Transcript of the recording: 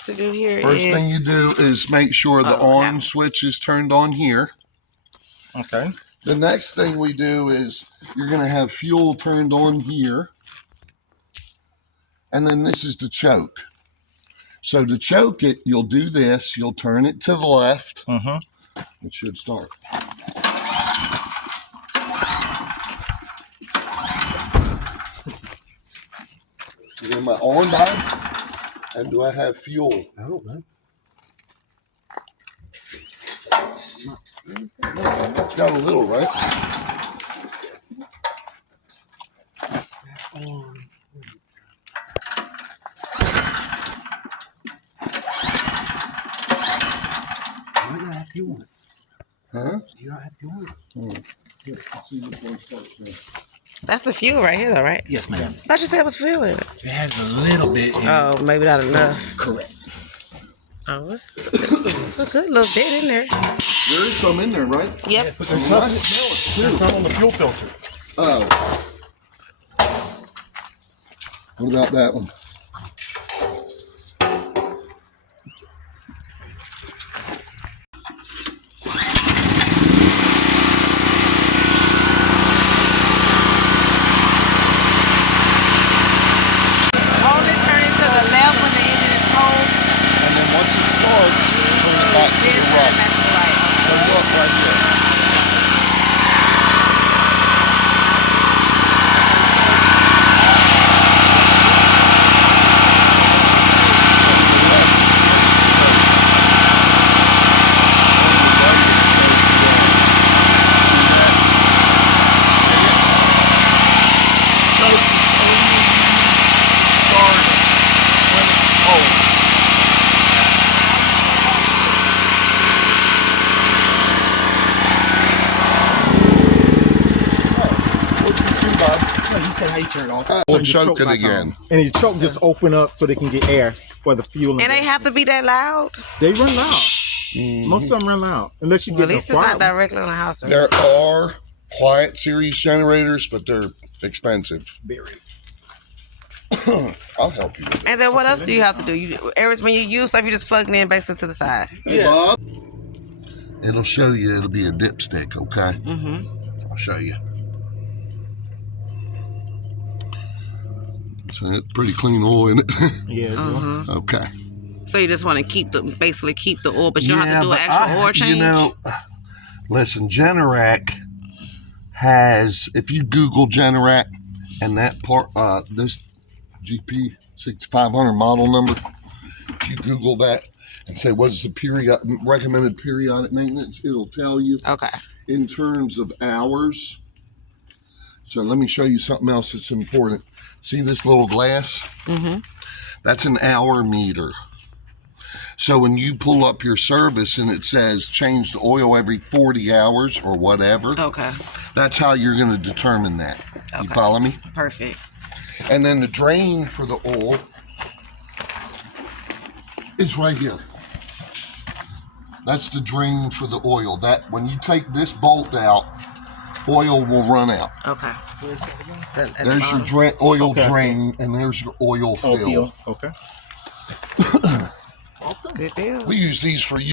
about to do here First thing you do is make sure the on switch is turned on here. Okay. The next thing we do is you're going to have fuel turned on here. And then this is the choke. So to choke it, you'll do this. You'll turn it to the left. It should start. Am I on by? And do I have fuel? I don't know. It's got a little, right? Huh? You don't have fuel. That's the fuel right here, though, right? Yes, ma'am. I thought you said it was fuel in it. It has a little bit. Oh, maybe not enough. Correct. Oh, it's a good little bit in there. There is some in there, right? Yep. But there's not on the fuel filter. Oh. What about that one? Hold it, turn it to the left when the engine is cold. And then once it starts, turn it back to the right. So look right here. How you turn it off? We'll choke it again. And your choke just open up so they can get air for the fuel. And they have to be that loud? They run loud. Most of them run loud. Unless you get at least it's not directly on the house. Right? There are quiet series generators, but they're expensive. Very. I'll help you with it. And then what else do you have to do? When you use stuff, you just plug it in basically to the side. Hey, Bob. It'll show you. It'll be a dipstick, okay? I'll show you. So it's pretty clean oil in it. Yeah. Okay. So you just want to basically keep the oil, but you don't have to do an actual oil change? You know, listen, Generac has, if you Google Generac and that part, this GP 6500 model number, if you Google that and say, what is the recommended periodic maintenance, it'll tell you. Okay. In terms of hours. So let me show you something else that's important. See this little glass? That's an hour meter. So when you pull up your service and it says change the oil every 40 hours or whatever, that's how you're going to determine that. You follow me? Perfect. And then the drain for the oil is right here. That's the drain for the oil. That when you take this bolt out, oil will run out. Okay. There's your oil drain, and there's your oil fill. Okay. Good deal. We use these for you.